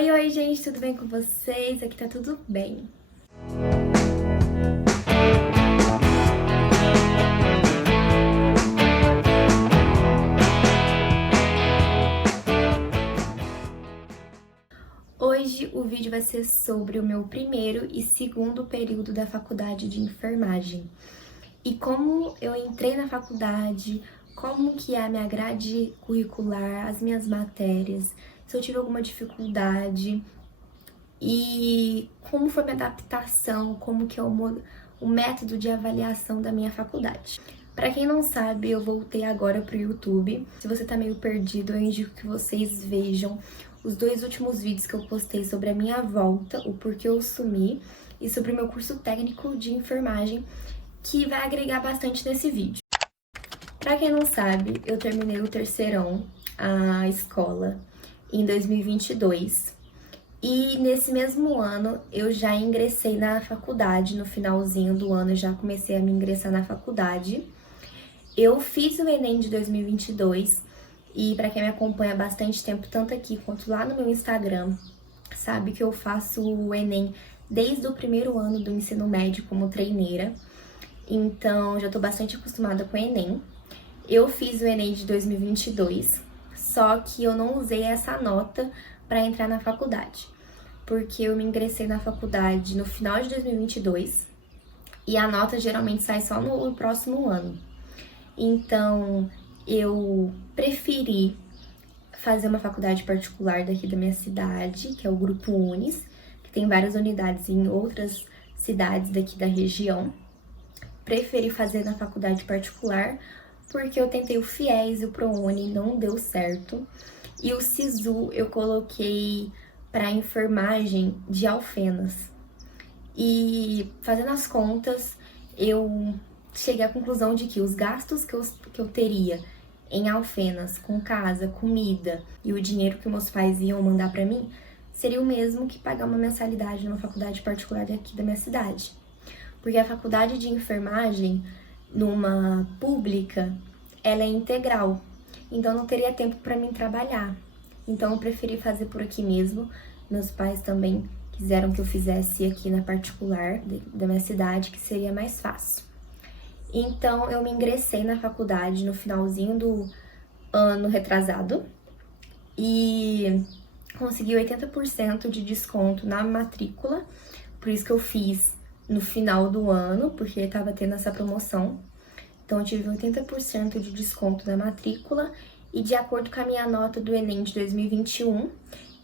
Oi, gente, tudo bem com vocês? Aqui tá tudo bem. Hoje o vídeo vai ser sobre o meu primeiro e segundo período da faculdade de enfermagem. E como eu entrei na faculdade, como que é a minha grade curricular, as minhas matérias, se eu tive alguma dificuldade e como foi minha adaptação, como que é o método de avaliação da minha faculdade. Pra quem não sabe, eu voltei agora pro YouTube. Se você tá meio perdido, eu indico que vocês vejam os 2 últimos vídeos que eu postei sobre a minha volta, o porquê eu sumi, e sobre o meu curso técnico de enfermagem, que vai agregar bastante nesse vídeo. Pra quem não sabe, eu terminei o terceirão, a escola, em 2022. E nesse mesmo ano, eu já ingressei na faculdade, no finalzinho do ano, eu já comecei a me ingressar na faculdade. Eu fiz o Enem de 2022 e para quem me acompanha há bastante tempo, tanto aqui quanto lá no meu Instagram, sabe que eu faço o Enem desde o primeiro ano do ensino médio como treineira. Então, já tô bastante acostumada com o Enem. Eu fiz o Enem de 2022, só que eu não usei essa nota para entrar na faculdade, porque eu me ingressei na faculdade no final de 2022 e a nota geralmente sai só no próximo ano. Então, eu preferi fazer uma faculdade particular daqui da minha cidade, que é o Grupo Unis, que tem várias unidades em outras cidades daqui da região. Preferi fazer na faculdade particular, porque eu tentei o FIES e o ProUni, não deu certo. E o SISU eu coloquei para enfermagem de Alfenas. E fazendo as contas, eu cheguei à conclusão de que os gastos que eu teria em Alfenas, com casa, comida e o dinheiro que meus pais iam mandar para mim, seria o mesmo que pagar uma mensalidade numa faculdade particular daqui da minha cidade. Porque a faculdade de enfermagem, numa pública, ela é integral, então não teria tempo para mim trabalhar. Então eu preferi fazer por aqui mesmo. Meus pais também quiseram que eu fizesse aqui na particular da minha cidade, que seria mais fácil. Então eu me ingressei na faculdade no finalzinho do ano retrasado e consegui 80% de desconto na matrícula, por isso que eu fiz no final do ano, porque estava tendo essa promoção. Então eu tive 80% de desconto na matrícula e de acordo com a minha nota do Enem de 2021,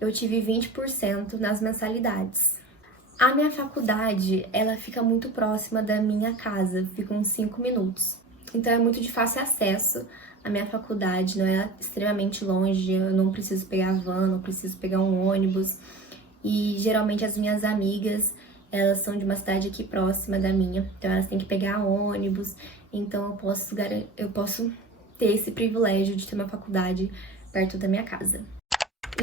eu tive 20% nas mensalidades. A minha faculdade, ela fica muito próxima da minha casa, fica uns 5 minutos. Então é muito de fácil acesso. A minha faculdade não é extremamente longe, eu não preciso pegar van, não preciso pegar um ônibus. E geralmente as minhas amigas, elas são de uma cidade aqui próxima da minha, então elas têm que pegar ônibus. Então eu posso ter esse privilégio de ter uma faculdade perto da minha casa.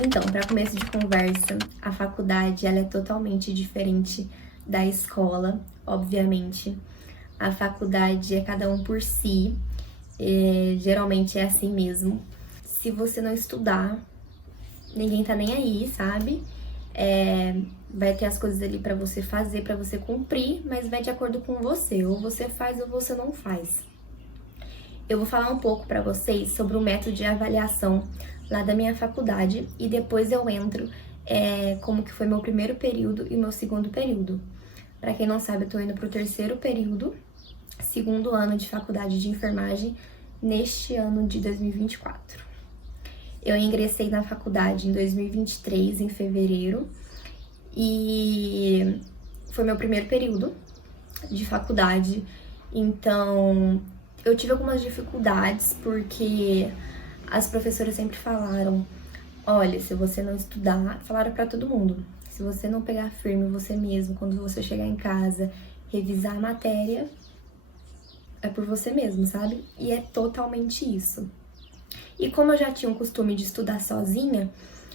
Então, para começo de conversa, a faculdade ela é totalmente diferente da escola, obviamente. A faculdade é cada um por si, geralmente é assim mesmo. Se você não estudar, ninguém tá nem aí, sabe? Vai ter as coisas ali para você fazer, para você cumprir, mas vai de acordo com você, ou você faz ou você não faz. Eu vou falar um pouco para vocês sobre o método de avaliação lá da minha faculdade e depois eu entro como que foi meu primeiro período e meu segundo período. Para quem não sabe, eu tô indo pro terceiro período, segundo ano de faculdade de enfermagem, neste ano de 2024. Eu ingressei na faculdade em 2023, em fevereiro, e foi meu primeiro período de faculdade, então eu tive algumas dificuldades porque as professoras sempre falaram, olha, se você não estudar, falaram pra todo mundo, se você não pegar firme você mesmo, quando você chegar em casa, revisar a matéria, é por você mesmo, sabe? E é totalmente isso. E como eu já tinha o costume de estudar sozinha,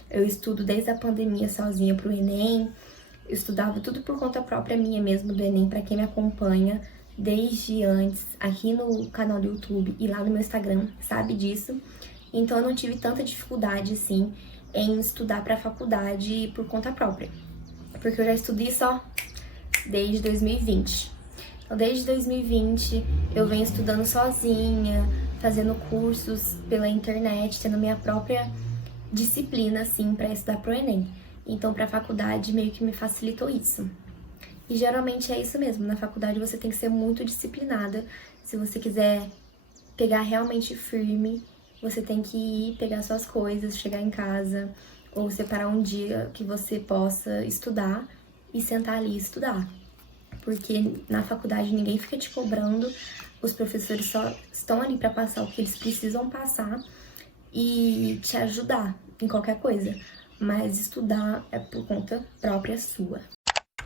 eu estudo desde a pandemia sozinha pro Enem, eu estudava tudo por conta própria minha mesmo do Enem, pra quem me acompanha desde antes, aqui no canal do YouTube e lá no meu Instagram, sabe disso. Então eu não tive tanta dificuldade, assim, em estudar para a faculdade por conta própria, porque eu já estudei só desde 2020. Então, desde 2020 eu venho estudando sozinha, fazendo cursos pela internet, tendo minha própria disciplina, assim, para estudar pro Enem. Então, para a faculdade meio que me facilitou isso. E geralmente é isso mesmo, na faculdade você tem que ser muito disciplinada. Se você quiser pegar realmente firme, você tem que ir pegar suas coisas, chegar em casa, ou separar um dia que você possa estudar e sentar ali e estudar. Porque na faculdade ninguém fica te cobrando, os professores só estão ali para passar o que eles precisam passar e te ajudar em qualquer coisa. Mas estudar é por conta própria sua.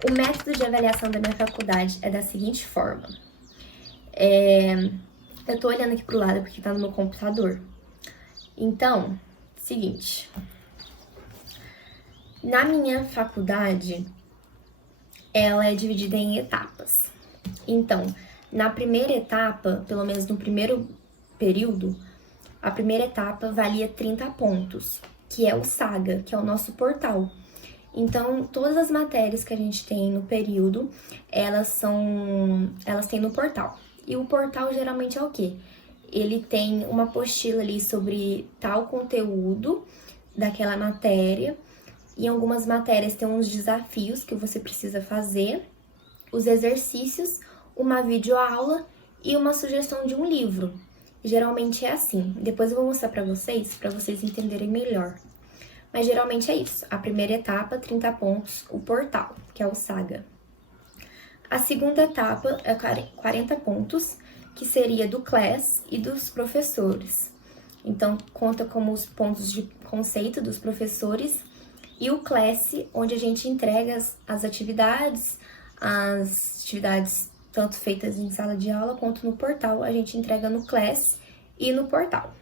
O método de avaliação da minha faculdade é da seguinte forma. Eu tô olhando aqui pro lado porque tá no meu computador. Então, seguinte. Na minha faculdade, ela é dividida em etapas. Então, na primeira etapa, pelo menos no primeiro período, a primeira etapa valia 30 pontos, que é o Saga, que é o nosso portal. Então, todas as matérias que a gente tem no período, elas têm no portal. E o portal geralmente é o quê? Ele tem uma apostila ali sobre tal conteúdo daquela matéria. Em algumas matérias tem uns desafios que você precisa fazer, os exercícios, uma videoaula e uma sugestão de um livro. Geralmente é assim. Depois eu vou mostrar para vocês entenderem melhor. Mas geralmente é isso. A primeira etapa, 30 pontos, o portal, que é o Saga. A segunda etapa é 40 pontos, que seria do Class e dos professores. Então, conta como os pontos de conceito dos professores. E o Class, onde a gente entrega as atividades tanto feitas em sala de aula quanto no portal, a gente entrega no Class e no portal.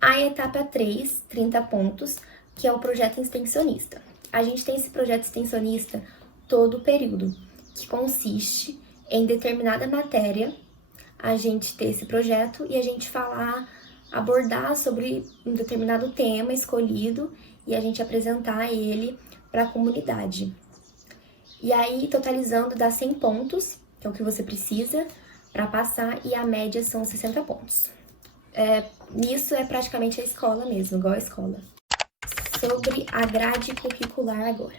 A etapa 3, 30 pontos, que é o projeto extensionista. A gente tem esse projeto extensionista todo o período, que consiste em determinada matéria, a gente ter esse projeto e a gente abordar sobre um determinado tema escolhido e a gente apresentar ele para a comunidade. E aí, totalizando, dá 100 pontos, que é o que você precisa para passar, e a média são 60 pontos. Nisso é praticamente a escola mesmo, igual a escola. Sobre a grade curricular agora.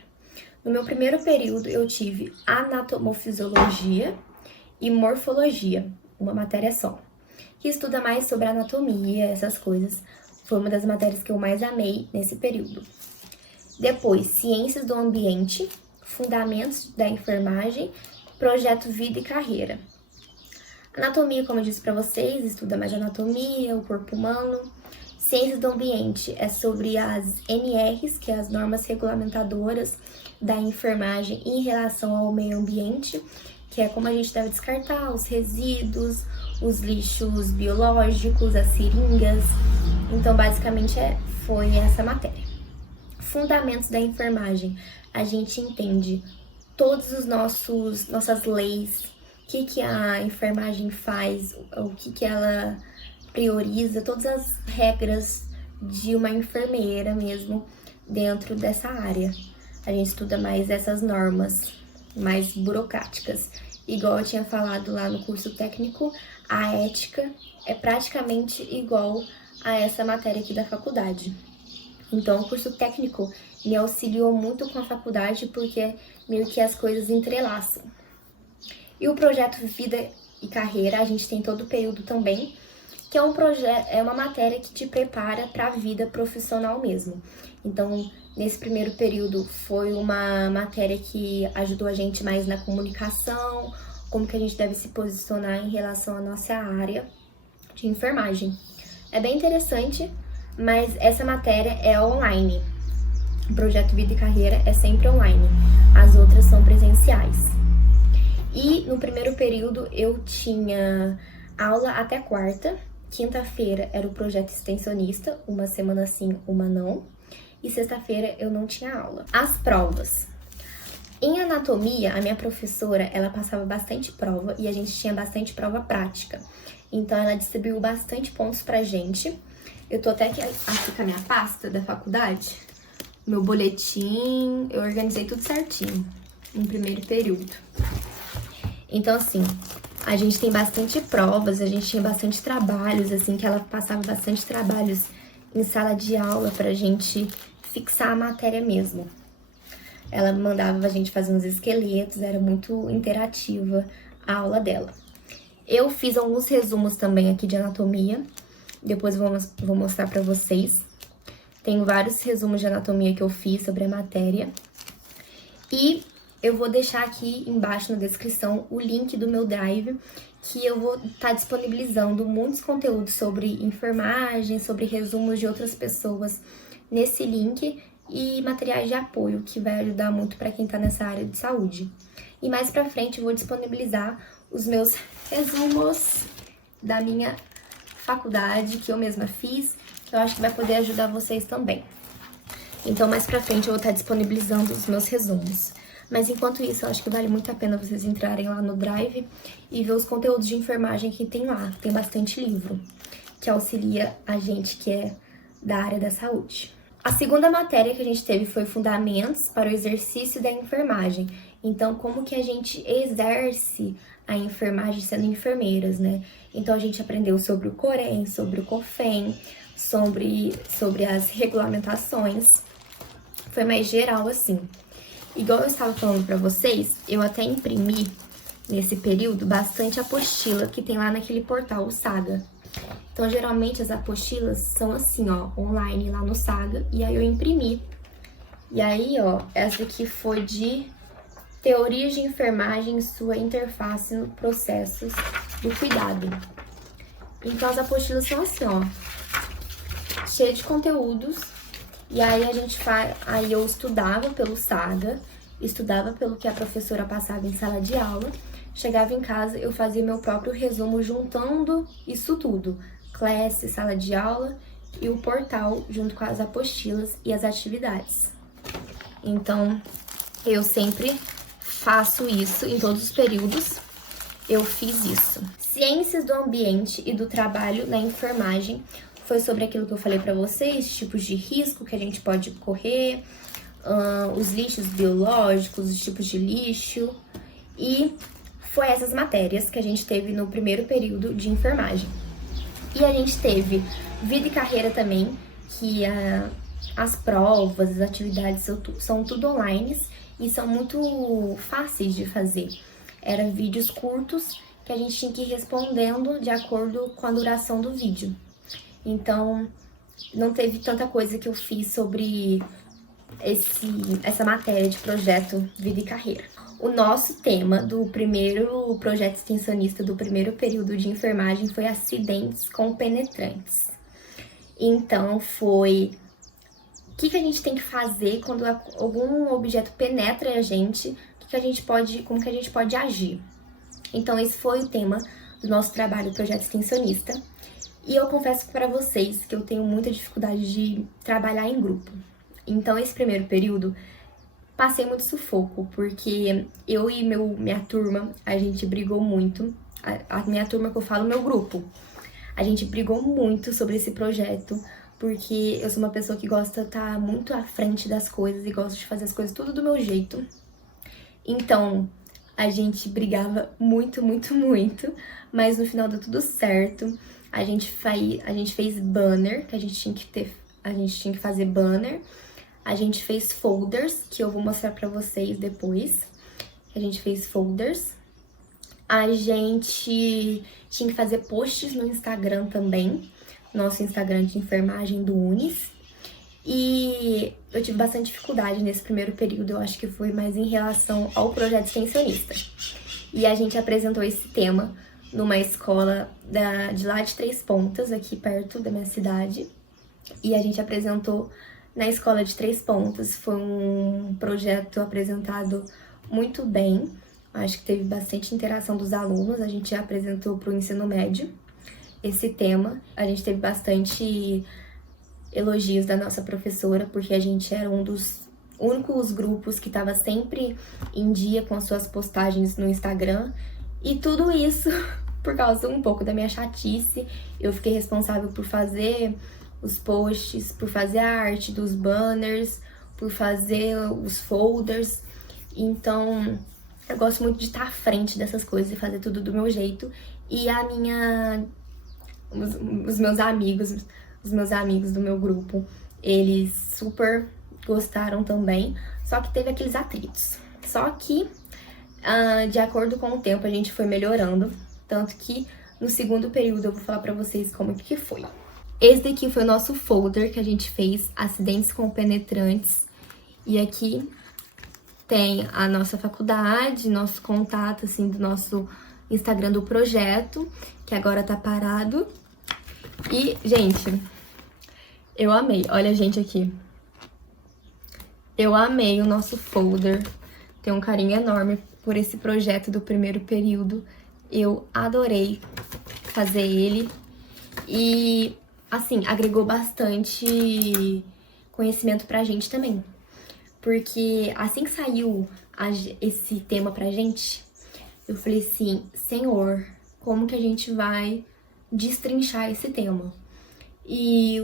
No meu primeiro período, eu tive anatomofisiologia e morfologia, uma matéria só, que estuda mais sobre anatomia, essas coisas. Foi uma das matérias que eu mais amei nesse período. Depois, ciências do ambiente, fundamentos da enfermagem, projeto vida e carreira. Anatomia, como eu disse para vocês, estuda mais anatomia, o corpo humano. Ciências do ambiente é sobre as NRs, que é as normas regulamentadoras da enfermagem em relação ao meio ambiente, que é como a gente deve descartar os resíduos, os lixos biológicos, as seringas. Então, basicamente, foi essa matéria. Fundamentos da enfermagem. A gente entende todas as nossas leis, o que a enfermagem faz, o que ela prioriza, todas as regras de uma enfermeira mesmo dentro dessa área. A gente estuda mais essas normas mais burocráticas. Igual eu tinha falado lá no curso técnico, a ética é praticamente igual a essa matéria aqui da faculdade. Então, o curso técnico me auxiliou muito com a faculdade porque meio que as coisas entrelaçam. E o projeto Vida e Carreira, a gente tem todo o período também, que é uma matéria que te prepara para a vida profissional mesmo. Então, nesse primeiro período foi uma matéria que ajudou a gente mais na comunicação, como que a gente deve se posicionar em relação à nossa área de enfermagem. É bem interessante, mas essa matéria é online. O projeto Vida e Carreira é sempre online, as outras são presenciais. E no primeiro período eu tinha aula até quarta, quinta-feira era o projeto extensionista, uma semana sim, uma não, e sexta-feira eu não tinha aula. As provas. Em anatomia, a minha professora, ela passava bastante prova e a gente tinha bastante prova prática. Então ela distribuiu bastante pontos pra gente. Eu tô até aqui com a minha pasta da faculdade, meu boletim, eu organizei tudo certinho no primeiro período. Então, assim, a gente tem bastante provas, a gente tinha bastante trabalhos, assim, que ela passava bastante trabalhos em sala de aula pra gente fixar a matéria mesmo. Ela mandava a gente fazer uns esqueletos, era muito interativa a aula dela. Eu fiz alguns resumos também aqui de anatomia, depois vou mostrar pra vocês. Tenho vários resumos de anatomia que eu fiz sobre a matéria. E eu vou deixar aqui embaixo na descrição o link do meu Drive, que eu vou estar disponibilizando muitos conteúdos sobre enfermagem, sobre resumos de outras pessoas nesse link e materiais de apoio, que vai ajudar muito para quem está nessa área de saúde. E mais pra frente eu vou disponibilizar os meus resumos da minha faculdade, que eu mesma fiz, que eu acho que vai poder ajudar vocês também. Então, mais pra frente eu vou estar disponibilizando os meus resumos. Mas enquanto isso, eu acho que vale muito a pena vocês entrarem lá no Drive e ver os conteúdos de enfermagem que tem lá. Tem bastante livro que auxilia a gente que é da área da saúde. A segunda matéria que a gente teve foi Fundamentos para o Exercício da Enfermagem. Então, como que a gente exerce a enfermagem sendo enfermeiras, né? Então, a gente aprendeu sobre o Corém, sobre o COFEM, sobre as regulamentações. Foi mais geral, assim. Igual eu estava falando pra vocês, eu até imprimi, nesse período, bastante apostila que tem lá naquele portal, o Saga. Então, geralmente, as apostilas são assim, ó, online lá no Saga, e aí eu imprimi. E aí, ó, essa aqui foi de Teoria de Enfermagem e sua interface no processos do cuidado. Então, as apostilas são assim, ó, cheia de conteúdos. E aí aí eu estudava pelo Saga, estudava pelo que a professora passava em sala de aula, chegava em casa, eu fazia meu próprio resumo juntando isso tudo, classe, sala de aula e o portal junto com as apostilas e as atividades. Então, eu sempre faço isso em todos os períodos, eu fiz isso. Ciências do ambiente e do trabalho na enfermagem. Foi sobre aquilo que eu falei pra vocês, tipos de risco que a gente pode correr, os lixos biológicos, os tipos de lixo. E foi essas matérias que a gente teve no primeiro período de enfermagem. E a gente teve vida e carreira também, que as provas, as atividades são tudo online e são muito fáceis de fazer. Eram vídeos curtos que a gente tinha que ir respondendo de acordo com a duração do vídeo. Então, não teve tanta coisa que eu fiz sobre essa matéria de projeto Vida e Carreira. O nosso tema do primeiro projeto extensionista do primeiro período de enfermagem foi acidentes com penetrantes. Então, foi o que a gente tem que fazer quando algum objeto penetra a gente, como que a gente pode agir. Então, esse foi o tema do nosso trabalho projeto extensionista. E eu confesso para vocês que eu tenho muita dificuldade de trabalhar em grupo. Então, esse primeiro período, passei muito sufoco, porque eu e minha turma, a gente brigou muito. A minha turma que eu falo, meu grupo. A gente brigou muito sobre esse projeto, porque eu sou uma pessoa que gosta de estar muito à frente das coisas e gosto de fazer as coisas tudo do meu jeito. Então, a gente brigava muito, muito, muito, mas no final deu tudo certo. A gente fez banner, que a gente tinha que fazer banner. A gente fez folders, que eu vou mostrar pra vocês depois. A gente fez folders. A gente tinha que fazer posts no Instagram também. Nosso Instagram de enfermagem do Unis. E eu tive bastante dificuldade nesse primeiro período. Eu acho que foi mais em relação ao projeto extensionista. E a gente apresentou esse tema numa escola de lá de Três Pontas, aqui perto da minha cidade. E a gente apresentou na escola de Três Pontas. Foi um projeto apresentado muito bem. Acho que teve bastante interação dos alunos. A gente já apresentou para o ensino médio esse tema. A gente teve bastante elogios da nossa professora, porque a gente era um dos únicos grupos que estava sempre em dia com as suas postagens no Instagram. E tudo isso por causa um pouco da minha chatice. Eu fiquei responsável por fazer os posts, por fazer a arte dos banners, por fazer os folders. Então, eu gosto muito de estar à frente dessas coisas e fazer tudo do meu jeito. E os meus amigos do meu grupo, eles super gostaram também, só que teve aqueles atritos. Só que, de acordo com o tempo, a gente foi melhorando, tanto que no segundo período eu vou falar pra vocês como que foi. Esse daqui foi o nosso folder que a gente fez, acidentes com penetrantes, e aqui tem a nossa faculdade, nosso contato, assim, do nosso Instagram do projeto, que agora tá parado. E, gente, eu amei. Olha a gente aqui. Eu amei o nosso folder. Tenho um carinho enorme por esse projeto do primeiro período. Eu adorei fazer ele. E, assim, agregou bastante conhecimento pra gente também. Porque assim que saiu esse tema pra gente, eu falei assim, Senhor, como que a gente vai destrinchar esse tema? E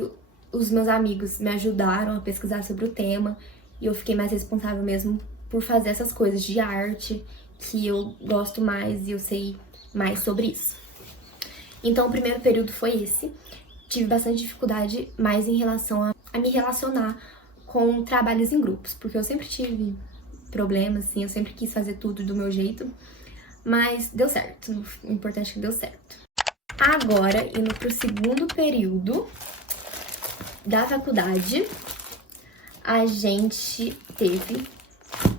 os meus amigos me ajudaram a pesquisar sobre o tema, e eu fiquei mais responsável mesmo por fazer essas coisas de arte, que eu gosto mais e eu sei mais sobre isso. Então o primeiro período foi esse. Tive bastante dificuldade mais em relação a me relacionar com trabalhos em grupos, porque eu sempre tive problemas, assim, eu sempre quis fazer tudo do meu jeito, mas deu certo, o importante é que deu certo. Agora, indo pro segundo período da faculdade, a gente teve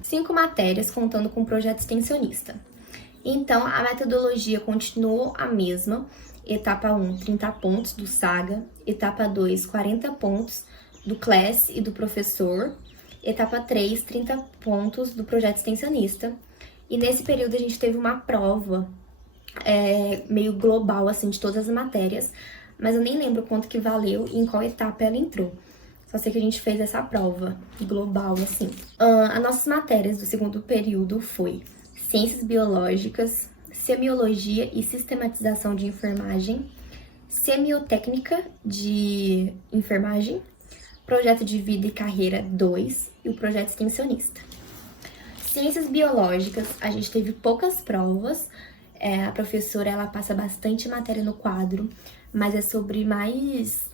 5 matérias contando com o projeto extensionista. Então, a metodologia continuou a mesma, etapa 1, 30 pontos do Saga, etapa 2, 40 pontos do Class e do professor, etapa 3, 30 pontos do projeto extensionista. E nesse período a gente teve uma prova meio global, assim, de todas as matérias, mas eu nem lembro quanto que valeu e em qual etapa ela entrou. Só sei que a gente fez essa prova global, assim. As nossas matérias do segundo período foi Ciências Biológicas, Semiologia e Sistematização de Enfermagem, Semiotécnica de Enfermagem, Projeto de Vida e Carreira 2 e o Projeto Extensionista. Ciências Biológicas, a gente teve poucas provas, a professora ela passa bastante matéria no quadro, mas é sobre mais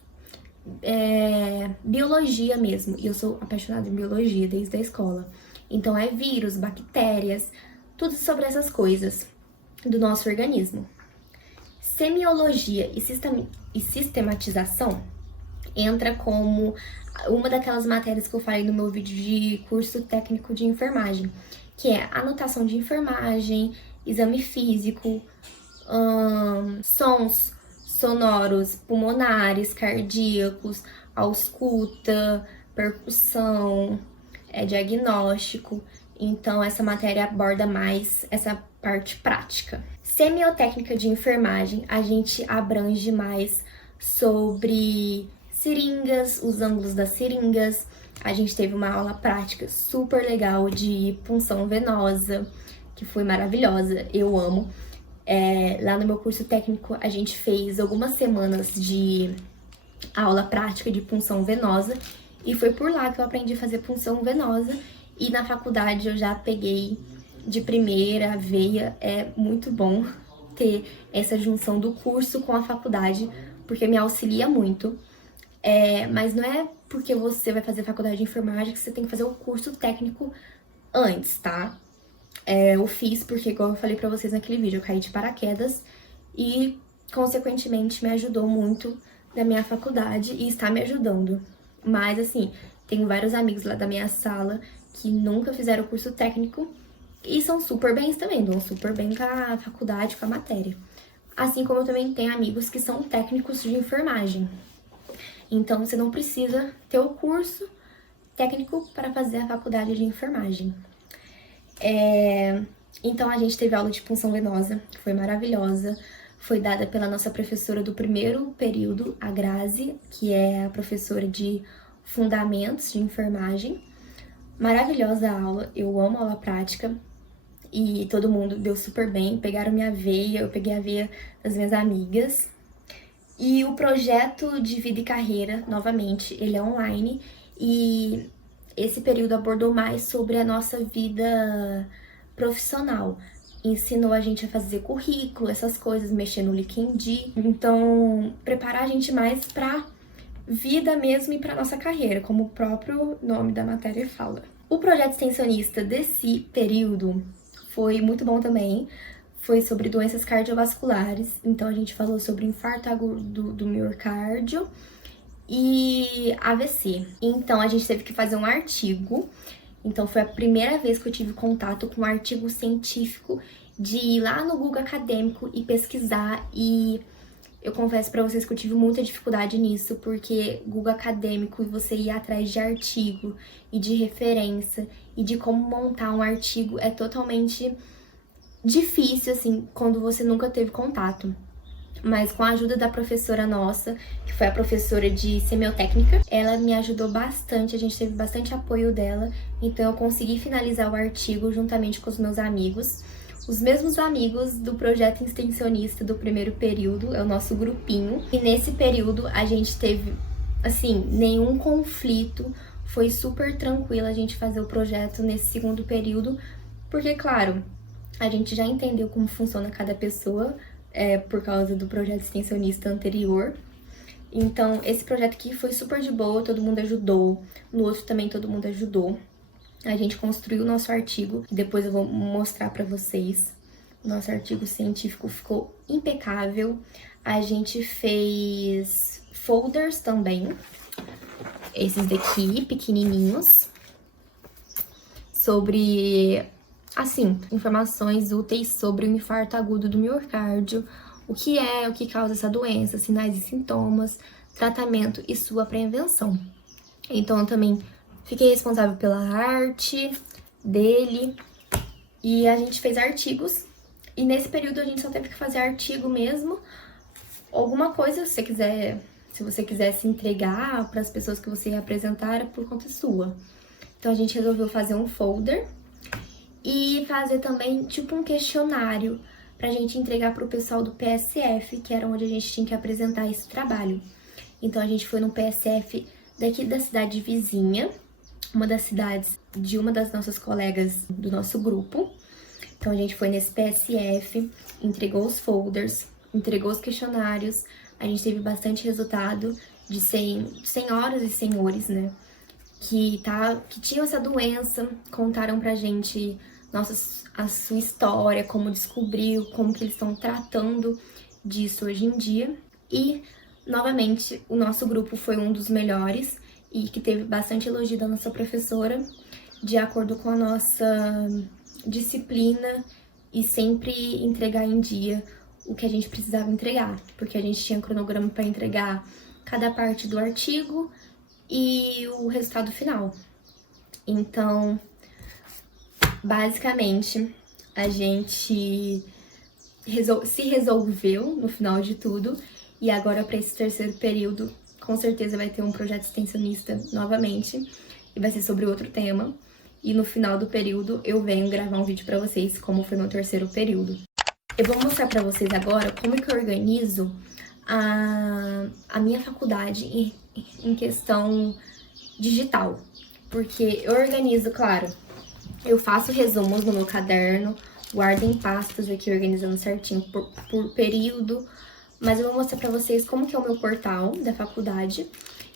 biologia mesmo, e eu sou apaixonada em biologia desde a escola. Então é vírus, bactérias, tudo sobre essas coisas do nosso organismo. Semiologia e sistematização entra como uma daquelas matérias que eu falei no meu vídeo de curso técnico de enfermagem, que é anotação de enfermagem, exame físico, sons sonoros pulmonares, cardíacos, ausculta, percussão, diagnóstico. Então, essa matéria aborda mais essa parte prática. Semiotécnica de enfermagem, a gente abrange mais sobre seringas, os ângulos das seringas. A gente teve uma aula prática super legal de punção venosa, que foi maravilhosa, eu amo. Lá no meu curso técnico, a gente fez algumas semanas de aula prática de punção venosa, e foi por lá que eu aprendi a fazer punção venosa, e na faculdade eu já peguei de primeira a veia. É muito bom ter essa junção do curso com a faculdade, porque me auxilia muito. Mas não é porque você vai fazer faculdade de enfermagem que você tem que fazer o curso técnico antes, tá? Eu fiz porque, igual eu falei pra vocês naquele vídeo, eu caí de paraquedas e, consequentemente, me ajudou muito na minha faculdade e está me ajudando. Mas, assim, tenho vários amigos lá da minha sala que nunca fizeram o curso técnico e são super bens também, dão super bem com a faculdade, com a matéria. Assim como eu também tenho amigos que são técnicos de enfermagem. Então, você não precisa ter o curso técnico para fazer a faculdade de enfermagem. Então, a gente teve aula de punção venosa, que foi maravilhosa. Foi dada pela nossa professora do primeiro período, a Grazi, que é a professora de Fundamentos de Enfermagem. Maravilhosa a aula, eu amo aula prática. E todo mundo deu super bem, pegaram minha veia, eu peguei a veia das minhas amigas. E o projeto de vida e carreira, novamente, ele é online e esse período abordou mais sobre a nossa vida profissional. Ensinou a gente a fazer currículo, essas coisas, mexer no LinkedIn. Então, preparar a gente mais para vida mesmo e para nossa carreira, como o próprio nome da matéria fala. O projeto extensionista desse período foi muito bom também. Foi sobre doenças cardiovasculares, então a gente falou sobre infarto agudo do miocárdio e AVC. Então a gente teve que fazer um artigo, então foi a primeira vez que eu tive contato com um artigo científico, de ir lá no Google Acadêmico e pesquisar, e eu confesso pra vocês que eu tive muita dificuldade nisso, porque Google Acadêmico e você ir atrás de artigo e de referência e de como montar um artigo é totalmente difícil, assim, quando você nunca teve contato. Mas com a ajuda da professora nossa, que foi a professora de semiotécnica, ela me ajudou bastante, a gente teve bastante apoio dela, então eu consegui finalizar o artigo juntamente com os meus amigos. Os mesmos amigos do projeto extensionista do primeiro período, é o nosso grupinho. E nesse período a gente teve, assim, nenhum conflito, foi super tranquilo a gente fazer o projeto nesse segundo período, porque, claro, a gente já entendeu como funciona cada pessoa, por causa do projeto extensionista anterior. Então, esse projeto aqui foi super de boa, todo mundo ajudou. No outro também todo mundo ajudou. A gente construiu o nosso artigo, que depois eu vou mostrar pra vocês. O nosso artigo científico ficou impecável. A gente fez folders também. Esses daqui, pequenininhos. Sobre, assim, informações úteis sobre o infarto agudo do miocárdio, o que causa essa doença, sinais e sintomas, tratamento e sua prevenção. Então, eu também fiquei responsável pela arte dele e a gente fez artigos. E nesse período a gente só teve que fazer artigo mesmo. Alguma coisa, se você quisesse entregar para as pessoas que você ia apresentar, era por conta sua. Então, a gente resolveu fazer um folder e fazer também, tipo, um questionário pra gente entregar pro pessoal do PSF, que era onde a gente tinha que apresentar esse trabalho. Então, a gente foi no PSF daqui da cidade vizinha, uma das cidades de uma das nossas colegas do nosso grupo. Então, a gente foi nesse PSF, entregou os folders, entregou os questionários, a gente teve bastante resultado de senhoras e senhores, né? Que tinham essa doença, contaram pra gente a sua história, como descobriu, como que eles estão tratando disso hoje em dia. E, novamente, o nosso grupo foi um dos melhores e que teve bastante elogio da nossa professora, de acordo com a nossa disciplina e sempre entregar em dia o que a gente precisava entregar, porque a gente tinha cronograma para entregar cada parte do artigo e o resultado final. Então, basicamente, a gente se resolveu no final de tudo, e agora para esse terceiro período, com certeza vai ter um projeto extensionista novamente, e vai ser sobre outro tema. E no final do período eu venho gravar um vídeo para vocês, como foi no terceiro período. Eu vou mostrar para vocês agora como que eu organizo a minha faculdade em questão digital. Porque eu organizo, claro, eu faço resumos no meu caderno, guardo em pastas aqui, organizando certinho por período, mas eu vou mostrar pra vocês como que é o meu portal da faculdade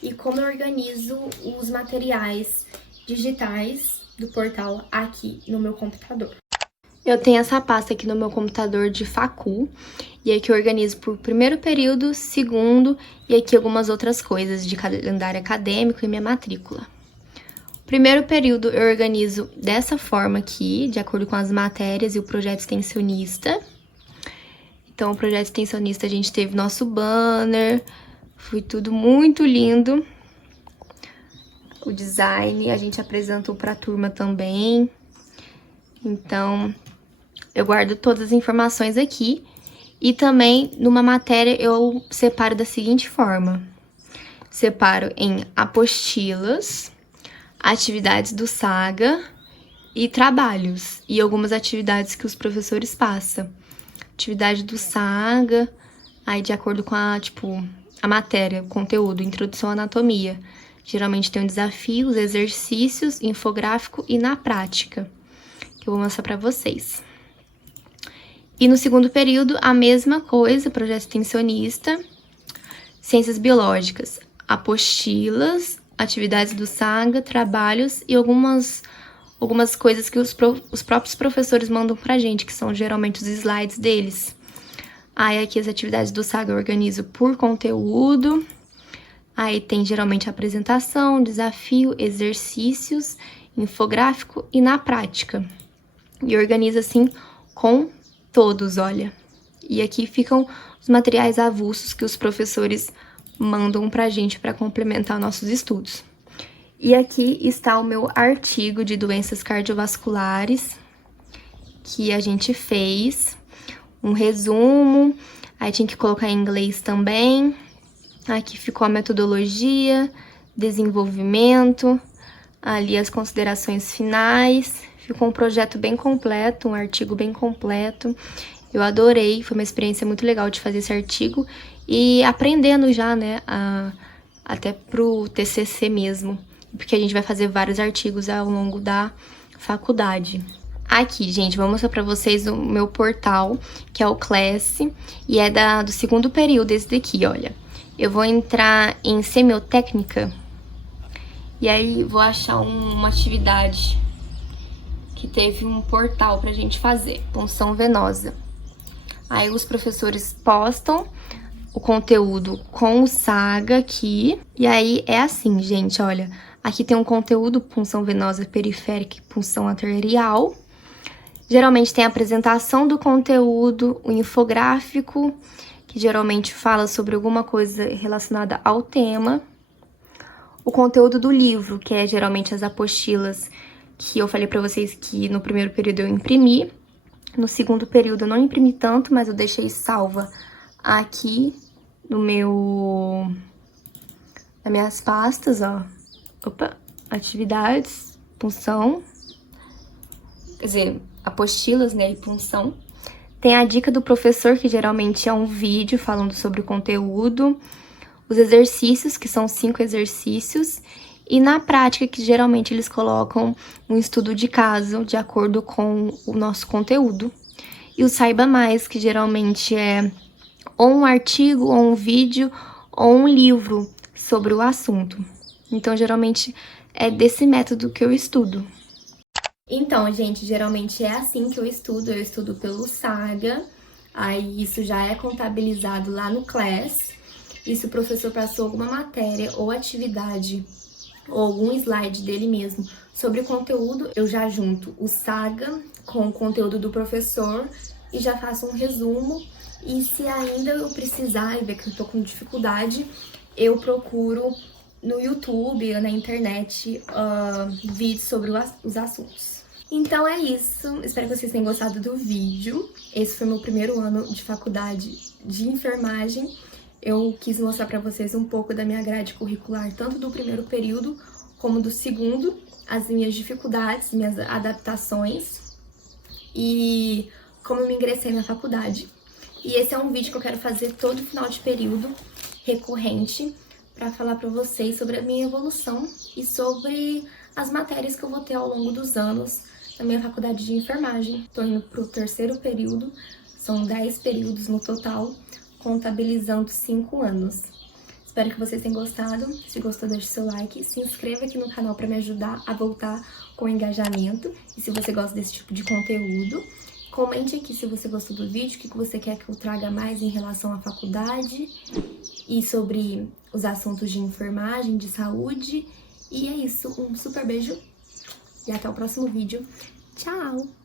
e como eu organizo os materiais digitais do portal aqui no meu computador. Eu tenho essa pasta aqui no meu computador de facul, e aqui eu organizo por primeiro período, segundo, e aqui algumas outras coisas de calendário acadêmico e minha matrícula. Primeiro período eu organizo dessa forma aqui, de acordo com as matérias e o projeto extensionista. Então, o projeto extensionista a gente teve nosso banner, foi tudo muito lindo. O design a gente apresentou para a turma também. Então, eu guardo todas as informações aqui. E também, numa matéria, eu separo da seguinte forma. Separo em apostilas, atividades do Saga e trabalhos. E algumas atividades que os professores passam. Atividade do Saga, aí de acordo com a matéria, o conteúdo, introdução à anatomia. Geralmente tem um desafio, os exercícios, infográfico e na prática, que eu vou mostrar pra vocês. E no segundo período, a mesma coisa, projeto extensionista, ciências biológicas, apostilas, atividades do SAGA, trabalhos e algumas coisas que os próprios professores mandam pra gente, que são geralmente os slides deles. Aí aqui as atividades do SAGA eu organizo por conteúdo. Aí tem geralmente apresentação, desafio, exercícios, infográfico e na prática. E organiza assim com todos, olha. E aqui ficam os materiais avulsos que os professores mandam pra gente para complementar nossos estudos. E aqui está o meu artigo de doenças cardiovasculares que a gente fez, um resumo, aí tinha que colocar em inglês também. Aqui ficou a metodologia, desenvolvimento, ali as considerações finais. Ficou um projeto bem completo, um artigo bem completo. Eu adorei, foi uma experiência muito legal de fazer esse artigo e aprendendo já, né, até pro TCC mesmo, porque a gente vai fazer vários artigos ao longo da faculdade. Aqui, gente, vou mostrar pra vocês o meu portal, que é o Class, e é do segundo período esse daqui, olha. Eu vou entrar em semiotécnica, e aí vou achar uma atividade que teve um portal pra gente fazer, punção venosa. Aí os professores postam o conteúdo com o SAGA aqui. E aí é assim, gente, olha. Aqui tem um conteúdo, punção venosa periférica e punção arterial. Geralmente tem a apresentação do conteúdo, o infográfico, que geralmente fala sobre alguma coisa relacionada ao tema. O conteúdo do livro, que é geralmente as apostilas, que eu falei pra vocês que no primeiro período eu imprimi. No segundo período eu não imprimi tanto, mas eu deixei salva aqui nas minhas pastas, ó. Opa, atividades, punção, quer dizer, apostilas, né, e punção. Tem a dica do professor, que geralmente é um vídeo falando sobre o conteúdo. Os exercícios, que são 5 exercícios. E na prática, que geralmente eles colocam um estudo de caso, de acordo com o nosso conteúdo. E o Saiba Mais, que geralmente é ou um artigo, ou um vídeo, ou um livro sobre o assunto. Então, geralmente, é desse método que eu estudo. Então, gente, geralmente é assim que eu estudo pelo SAGA, aí isso já é contabilizado lá no Class, e se o professor passou alguma matéria ou atividade ou algum slide dele mesmo sobre o conteúdo, eu já junto o SAGA com o conteúdo do professor e já faço um resumo. E se ainda eu precisar e ver que eu tô com dificuldade, eu procuro no YouTube ou na internet vídeos sobre os assuntos. Então é isso, espero que vocês tenham gostado do vídeo. Esse foi meu primeiro ano de faculdade de enfermagem. Eu quis mostrar pra vocês um pouco da minha grade curricular, tanto do primeiro período como do segundo, as minhas dificuldades, minhas adaptações e como eu me ingressei na faculdade. E esse é um vídeo que eu quero fazer todo final de período, recorrente, pra falar pra vocês sobre a minha evolução e sobre as matérias que eu vou ter ao longo dos anos na minha faculdade de enfermagem. Tô indo pro terceiro período, são 10 períodos no total, contabilizando 5 anos. Espero que vocês tenham gostado. Se gostou, deixe seu like, se inscreva aqui no canal para me ajudar a voltar com engajamento. E se você gosta desse tipo de conteúdo, comente aqui se você gostou do vídeo, o que você quer que eu traga mais em relação à faculdade e sobre os assuntos de enfermagem, de saúde. E é isso, um super beijo e até o próximo vídeo. Tchau!